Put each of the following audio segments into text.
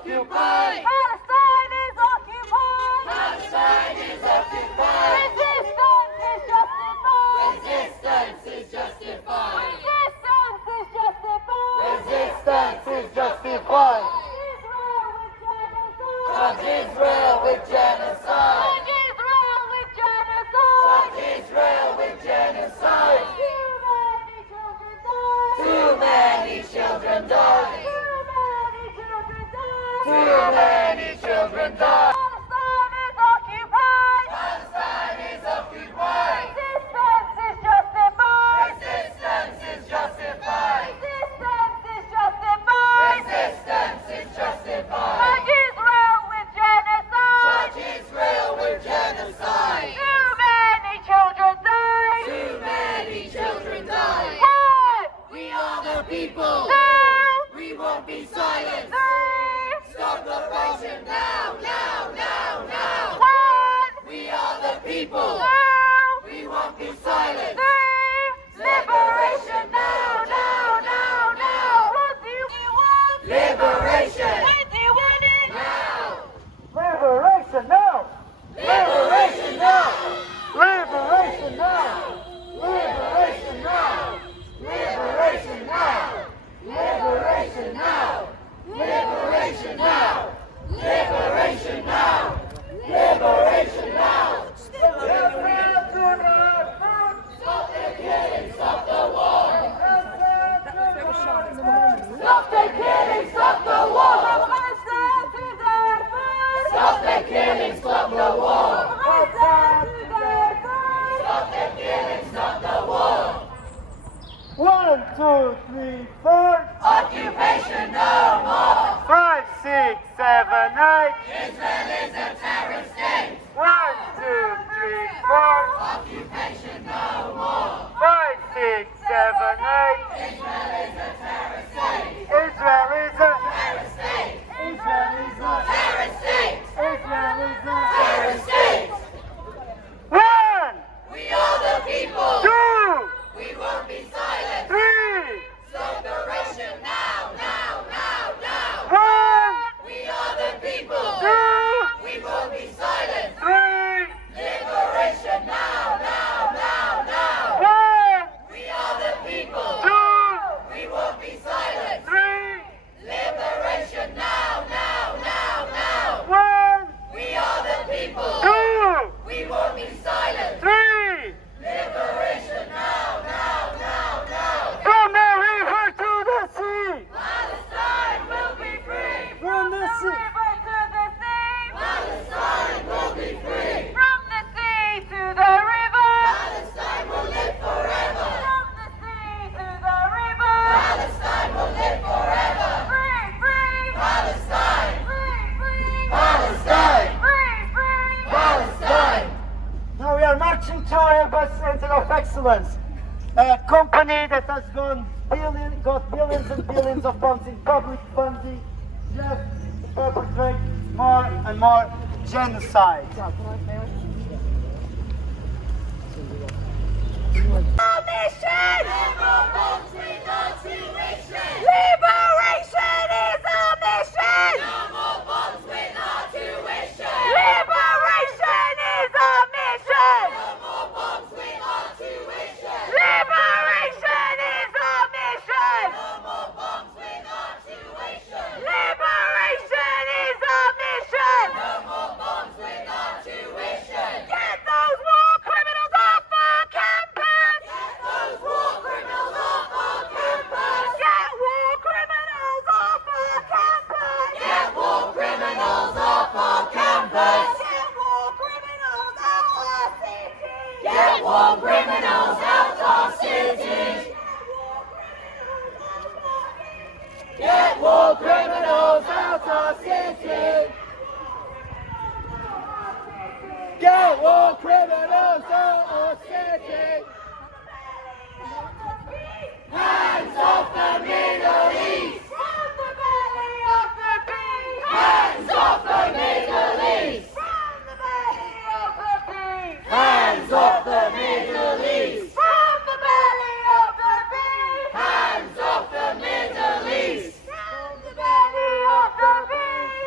occupied. Palestine is occupied. Palestine is occupied. Resistance is justified. Resistance is justified. Resistance is justified. Charge Israel with genocide. Charge Israel with genocide. Too many children die. Too many children die. Palestine is occupied. Palestine is occupied. Resistance is justified. Resistance is justified. Resistance is justified. Resistance is justified. Charge Israel with genocide. Charge Israel with genocide. Too many children die. Too many children die. One, We are the people. two, We won't be silent. three. Stop the oppression now, now, now, now. One, We are the people. two, We won't be silent. three. Liberation now, now, now, now. What do you want? Liberation What do you want it? now. Liberation now. Liberation now. Liberation now. Liberation now. Liberation now. Liberation now. Liberation now. Liberation now. Liberation now. Stop the killing, stop the war. Stop the killing, stop the war. Stop the killing, stop the war. Stop the killing, stop the war. 1, 2, 3, 4, Occupation no more. 5, 6, 7, 8. Israel is a terrorist state. 1, 2, 3, 4, Occupation no more. 5, 6, 7, 8. Israel is a terrorist state. Israel is a Terrorist state. Israel is a Terrorist state. Israel is a Terrorist state. 1, We are the people. 2, We won't be silent. 3, Stop the Russian now, now, now, now. 1, We are the people. 2, We won't be silent. 3, Liberation now, now, now, now. 1, We are the people. 2, We won't be silent. 3, Liberation now, now, now, now. 1, We are the people. 2, We won't be silent. 3. Liberation now, now, now, now. From the river to the sea. Palestine will be free. From the sea. Palestine will be free. From the sea to the river. Palestine will live forever. From the sea to the river. Palestine will live forever. Free, free. Palestine. Free, free. Palestine. Free, free. Palestine. Now we are marching to Airbus Center of Excellence, a company that has got billions and billions of pounds in public funding just to perpetrate more and more genocide. Our mission! Never bombs without tuition. Liberation is our mission! No more bombs without tuition. Liberation is our mission! No more bombs without tuition. Liberation is our mission! No more bombs without tuition. Liberation is our mission! No more bombs without tuition. Get those war criminals off our campus! Get those war criminals off our campus. Get war criminals off our campus! Get war criminals off our campus. Get war criminals out our city! Get war criminals out our cities. Get war criminals out our city. Get war criminals out our city. Hands off the Middle East. From the belly of the beast! Hands off the Middle East. From the belly of the beast! Hands off the Middle East. From the belly of the beast! Hands off the Middle East. From the belly of the beast!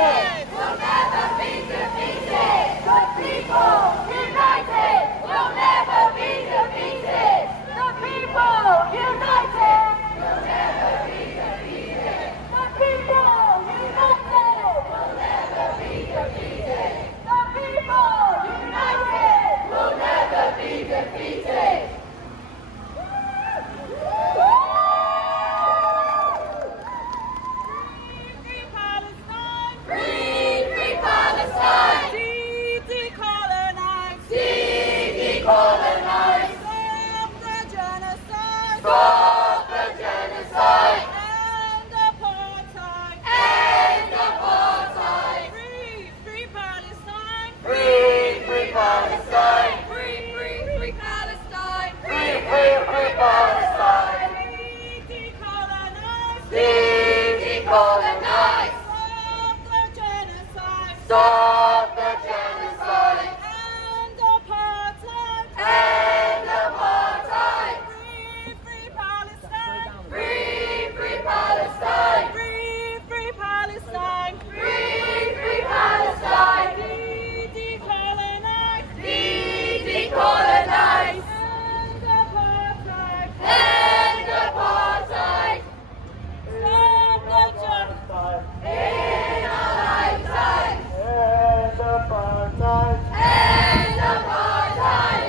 defeated. We'll never be defeated. The people united will never be defeated. The people united will never be defeated. The people united will never be defeated. The people united will never be defeated. Free, free Palestine! Decolonize! Decolonize! Stop the genocide! Stop the genocide! End apartheid! End apartheid! Free, free Palestine! Free, free Palestine! Free, free, free Palestine! Free, free, free Palestine! Decolonize! Decolonize! Stop the genocide! Stop the genocide! End apartheid! End apartheid! Free, free Palestine! Free, free Palestine! Free, free Palestine! Free, free Palestine! Decolonize! Decolonize! End apartheid! End apartheid! Stop the genocide! In our lifetime! End apartheid. End apartheid!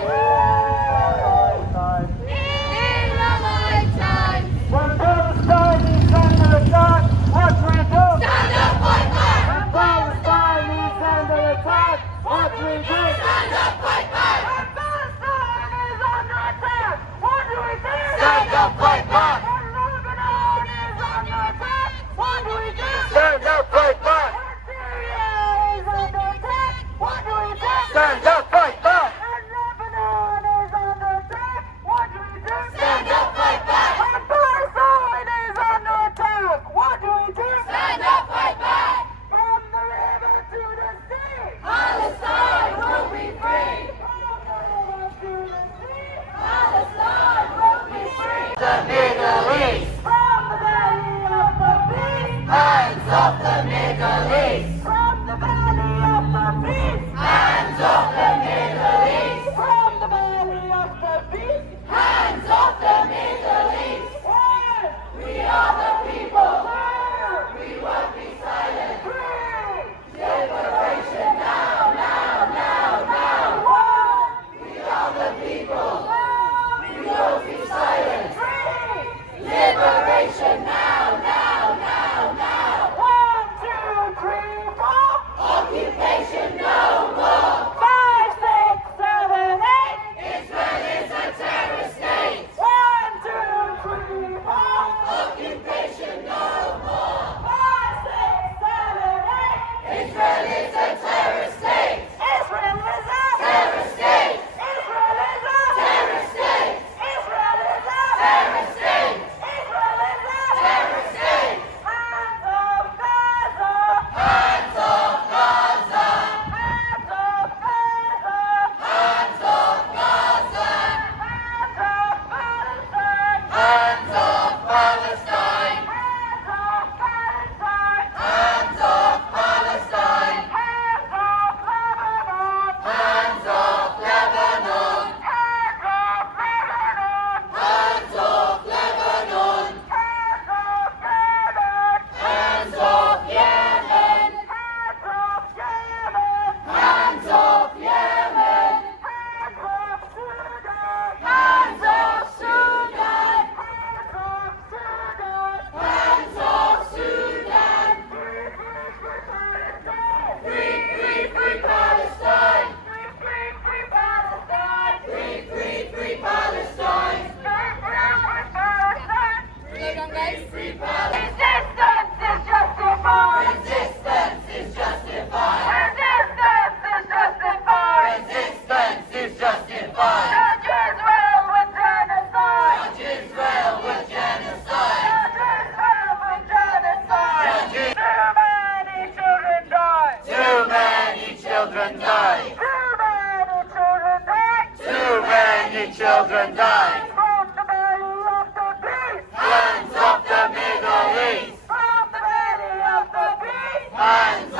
In our lifetime! When Palestine is under attack, what we do? Stand up, fight back! When Palestine is under attack, what we do? Stand up, fight back! When Palestine is under attack, what do we do? Stand up, fight back! When Lebanon is under attack, what do we do? Stand up, fight back! When Syria is under attack, what do we do? Stand up, fight back! When Lebanon is under attack, what do we do? Stand up, fight back! When Palestine is under attack, what do we do? Stand up, fight back! From the river to the sea, Palestine will be free! from the river to the sea, Palestine will be free! The Middle East! from the valley of the beast, Hands off the Middle East! from the valley of the beast, Hands off the Middle East! from the valley of the beast. Hands off the Middle East! One, We are the people! two, We won't be silent! three, Liberation now, now, now, now! one, We are the people! two, We won't be silent! three, Liberation now, now, now, now! 1, 2, 3, 4, Occupation no more! 5, 6, 7, 8. Israel is a terrorist state! 1, 2, 3, 4, Occupation no more! 5, 6, 7, 8. Israel is a terrorist state! Israel is a Terrorist state! Israel is a Terrorist state! Israel is a Terrorist state! Israel is a Terrorist state! Hands of Gaza! Hands off Gaza! Hands of Gaza! Hands off Gaza! Hands of Palestine! Hands off Palestine! Hands of Palestine! Hands off Palestine! Hands of Lebanon! Hands off Lebanon! Hands of Lebanon! Hands off Lebanon! Hands of Yemen! Hands off Yemen! Hands of Yemen! Hands off Yemen! Hands of Sudan! Hands off Sudan! Hands of Sudan! Hands off Sudan! Free, free, free Palestine! Free, free, free Palestine! Free, free, free Palestine! Slogan, guys. Free Palestine! Resistance is justified! Resistance is justified! Resistance is justified! Resistance is justified! Judge Israel with genocide! Judge Israel with genocide! Judge Israel with genocide! Judge- Too many children die! Too many children die! Too many children die! Too many children die! From the belly of the beast! Hands off the Middle East! From the belly of the beast! Hands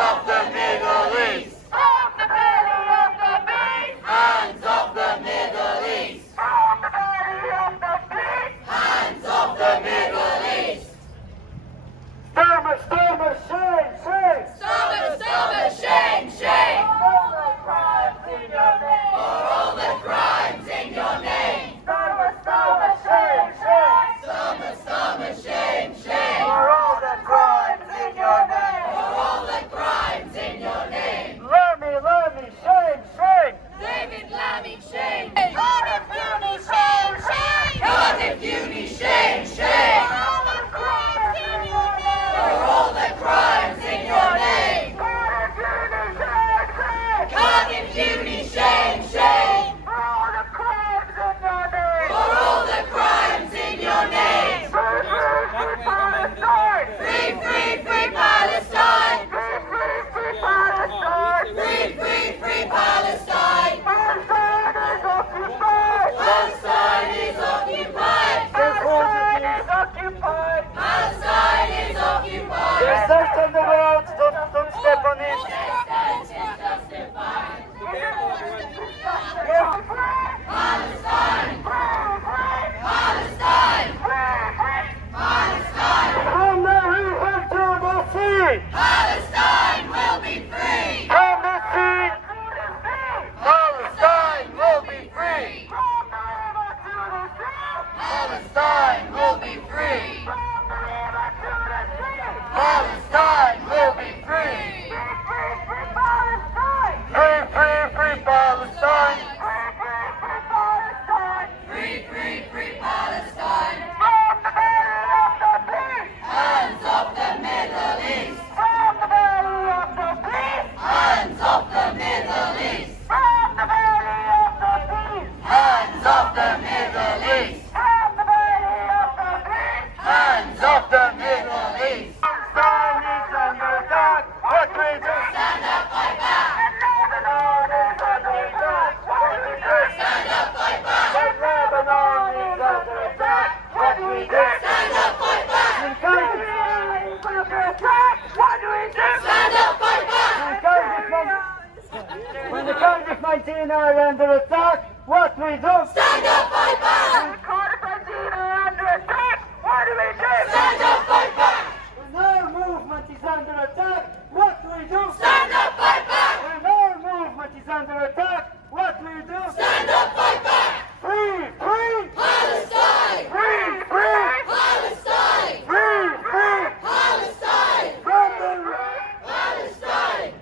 Medina are under attack, what we do? Stand up, fight back! Cardiff and Medina are under attack. What do we do? Stand up, fight back! When our movement is under attack, what we do? Stand up, fight back! When our movement is under attack, what we do? Stand up, fight back! Free, free, Palestine! free, free, Palestine! free, free, Palestine! from the Palestine!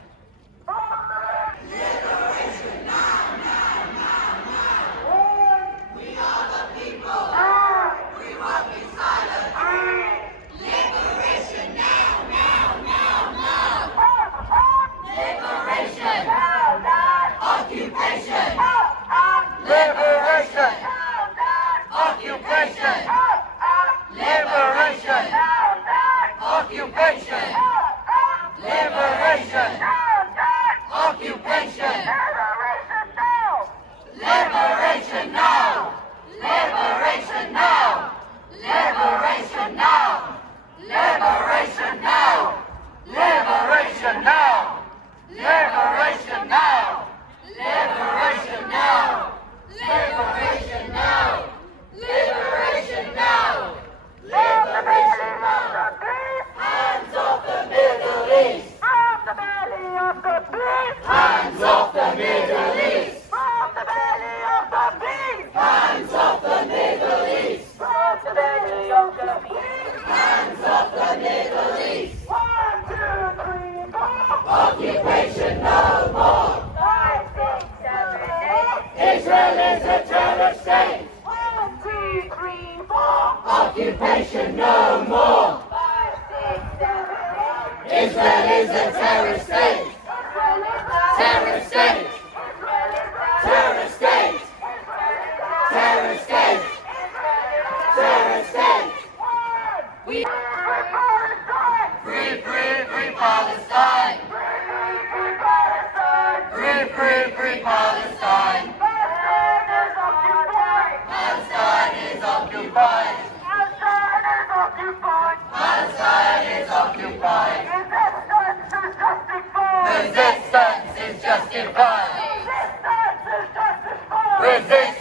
We are the people! We won't be silent! Liberation now, now, now, now! Liberation! Occupation! liberation, Occupation! liberation, Occupation! liberation, Occupation! Liberation now! Liberation now! Liberation now! Liberation now! liberation now, Liberation now! Liberation now! Liberation now! Liberation now! Liberation now! Hands off the Middle East! From the belly of the beast. Hands off the Middle East! From the belly of the beast. Hands off the Middle East! From the belly of the beast. Hands off the Middle East! 1, 2, 3, 4. Occupation no more! 5, 6, 7, 8. Israel is a terror state! 1, 2, 3, 4. Occupation no more! 5, 6, 7, 8. Israel is a terror state! Terror state! Terror state! Terror state! Terror state! We free, free, free Palestine! Free, free, free Palestine! Palestine is occupied! Palestine is occupied! Resistance is justified! Resistance